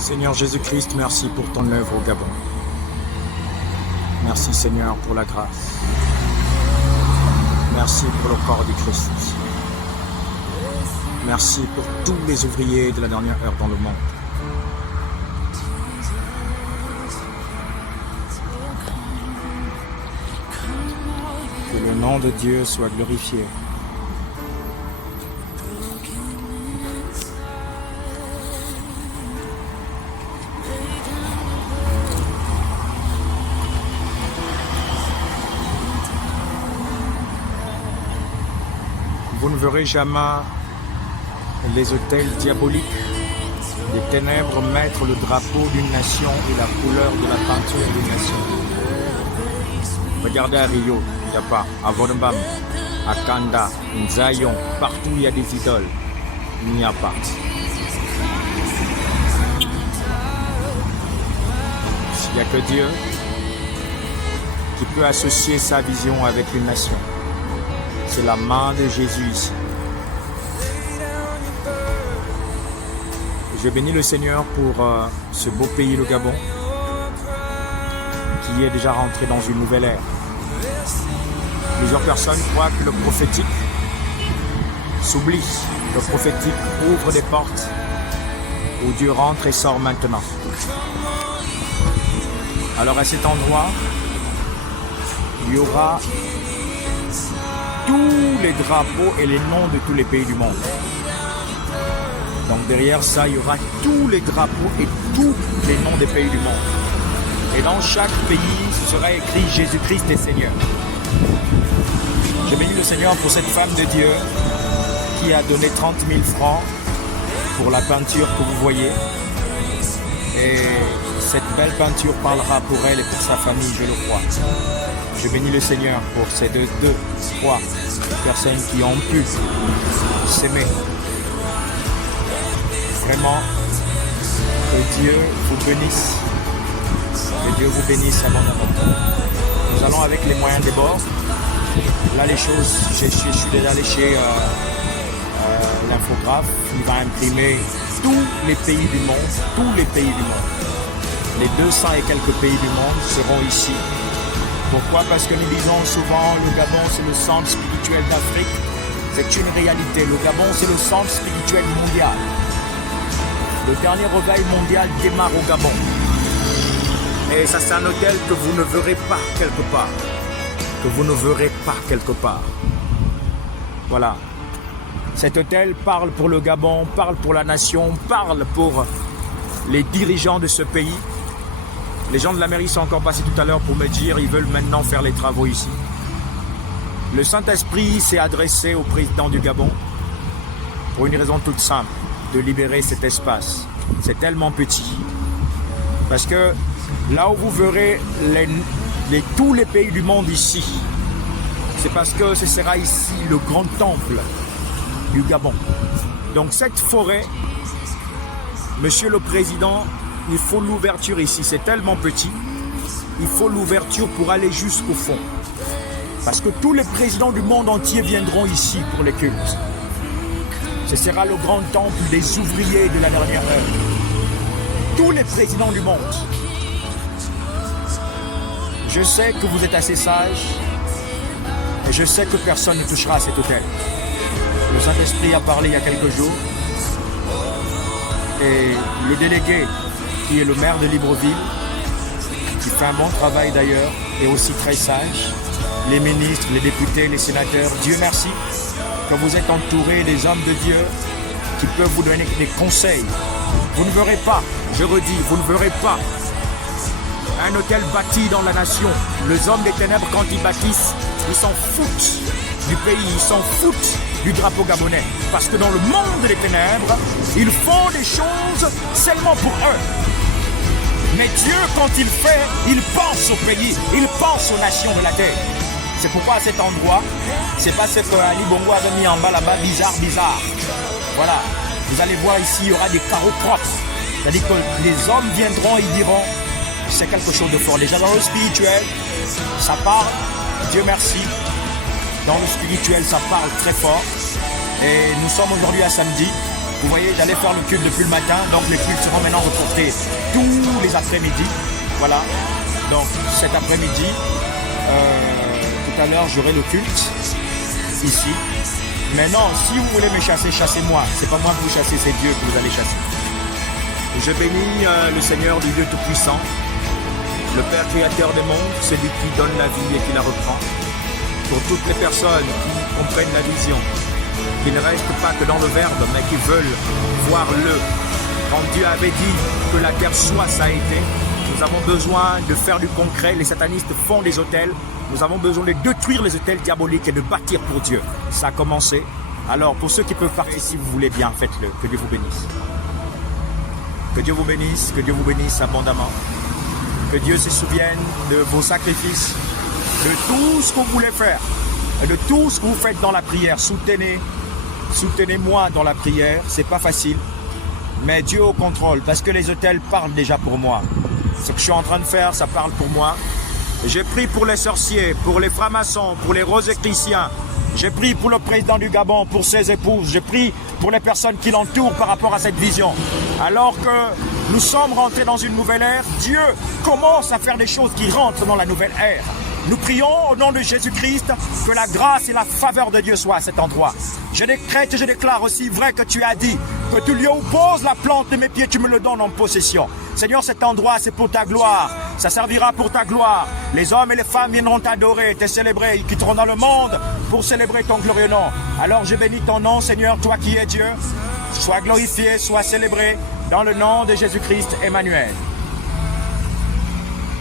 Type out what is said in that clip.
Seigneur Jésus-Christ, merci pour ton œuvre au Gabon. Merci Seigneur pour la grâce. Merci pour le corps du Christ. Merci pour tous les ouvriers de la dernière heure dans le monde. Que le nom de Dieu soit glorifié. Vous ne verrez jamais les autels diaboliques des ténèbres mettre le drapeau d'une nation et la couleur de la peinture d'une nation. Regardez à Rio, il n'y a pas. À Vodembam, à Kanda, Nzayon, partout il y a des idoles. Il n'y a pas. Il n'y a que Dieu qui peut associer sa vision avec une nation. C'est la main de Jésus ici. Je bénis le Seigneur pour ce beau pays, le Gabon, qui est déjà rentré dans une nouvelle ère. Plusieurs personnes croient que le prophétique s'oublie. Le prophétique ouvre des portes où Dieu rentre et sort maintenant. Alors à cet endroit, il y aura tous les drapeaux et les noms de tous les pays du monde. Donc derrière ça, il y aura tous les drapeaux et tous les noms des pays du monde. Et dans chaque pays, ce sera écrit Jésus-Christ est Seigneur. Je bénis le Seigneur pour cette femme de Dieu qui a donné 30 000 francs pour la peinture que vous voyez. Et cette belle peinture parlera pour elle et pour sa famille, je le crois. Je bénis le Seigneur pour ces deux, trois personnes qui ont pu s'aimer. Vraiment, que Dieu vous bénisse. Que Dieu vous bénisse abondamment. Nous allons avec les moyens des bords. Là, les choses, je suis déjà allé chez l'infographe. Il va imprimer tous les pays du monde. Tous les pays du monde. Les 200 et quelques pays du monde seront ici. Pourquoi? Parce que nous disons souvent le Gabon c'est le centre spirituel d'Afrique. C'est une réalité. Le Gabon c'est le centre spirituel mondial. Le dernier réveil mondial démarre au Gabon. Et ça c'est un hôtel que vous ne verrez pas quelque part. Que vous ne verrez pas quelque part. Voilà. Cet hôtel parle pour le Gabon, parle pour la nation, parle pour les dirigeants de ce pays. Les gens de la mairie sont encore passés tout à l'heure pour me dire qu'ils veulent maintenant faire les travaux ici. Le Saint-Esprit s'est adressé au président du Gabon pour une raison toute simple, de libérer cet espace. C'est tellement petit. Parce que là où vous verrez tous les pays du monde ici, c'est parce que ce sera ici le grand temple du Gabon. Donc cette forêt, Monsieur le Président, il faut l'ouverture ici, c'est tellement petit. Il faut l'ouverture pour aller jusqu'au fond. Parce que tous les présidents du monde entier viendront ici pour les cultes. Ce sera le grand temple des ouvriers de la dernière heure. Tous les présidents du monde. Je sais que vous êtes assez sages. Et je sais que personne ne touchera à cet hôtel. Le Saint-Esprit a parlé il y a quelques jours. Et le délégué, qui est le maire de Libreville, qui fait un bon travail d'ailleurs, et aussi très sage, les ministres, les députés, les sénateurs, Dieu merci que vous êtes entourés des hommes de Dieu qui peuvent vous donner des conseils. Vous ne verrez pas, je redis, vous ne verrez pas un hôtel bâti dans la nation. Les hommes des ténèbres, quand ils bâtissent, ils s'en foutent du pays, ils s'en foutent du drapeau gabonais. Parce que dans le monde des ténèbres, ils font des choses seulement pour eux. Mais Dieu, quand il fait, il pense au pays, il pense aux nations de la terre. C'est pourquoi à cet endroit, c'est pas ce que Ali Bongo avait mis en bas là-bas, bizarre. Voilà, vous allez voir ici, il y aura des carreaux propres. C'est-à-dire que les hommes viendront et ils diront, c'est quelque chose de fort. Déjà dans le spirituel, ça parle, Dieu merci. Dans le spirituel, ça parle très fort. Et nous sommes aujourd'hui à samedi. Vous voyez, j'allais faire le culte depuis le matin, donc les cultes seront maintenant reportés tous les après-midi. Voilà, donc cet après-midi, tout à l'heure, j'aurai le culte ici. Maintenant, si vous voulez me chasser, chassez-moi. C'est pas moi que vous chassez, c'est Dieu que vous allez chasser. Je bénis le Seigneur du Dieu Tout-Puissant, le Père Créateur des mondes, celui qui donne la vie et qui la reprend. Pour toutes les personnes qui comprennent la vision, qui ne restent pas que dans le verbe, mais qui veulent voir le. Quand Dieu avait dit que la terre soit, ça a été. Nous avons besoin de faire du concret. Les satanistes font des hôtels. Nous avons besoin de détruire les hôtels diaboliques et de bâtir pour Dieu. Ça a commencé. Alors, pour ceux qui peuvent partir, si vous voulez bien, faites-le. Que Dieu vous bénisse. Que Dieu vous bénisse, que Dieu vous bénisse abondamment. Que Dieu se souvienne de vos sacrifices, de tout ce que vous voulez faire, et de tout ce que vous faites dans la prière. Soutenez-moi dans la prière. C'est pas facile, mais Dieu au contrôle, parce que les hôtels parlent déjà pour moi. Ce que je suis en train de faire, ça parle pour moi. J'ai prié pour les sorciers, pour les francs-maçons, pour les rosicruciens. J'ai prié pour le président du Gabon, pour ses épouses. J'ai prié pour les personnes qui l'entourent par rapport à cette vision. Alors que nous sommes rentrés dans une nouvelle ère, Dieu commence à faire des choses qui rentrent dans la nouvelle ère. Nous prions au nom de Jésus-Christ que la grâce et la faveur de Dieu soient à cet endroit. Je décrète et je déclare aussi vrai que tu as dit que tu lui opposes la plante de mes pieds, tu me le donnes en possession. Seigneur, cet endroit, c'est pour ta gloire. Ça servira pour ta gloire. Les hommes et les femmes viendront t'adorer, te célébrer. Ils quitteront dans le monde pour célébrer ton glorieux nom. Alors je bénis ton nom, Seigneur, toi qui es Dieu. Sois glorifié, sois célébré dans le nom de Jésus-Christ, Emmanuel.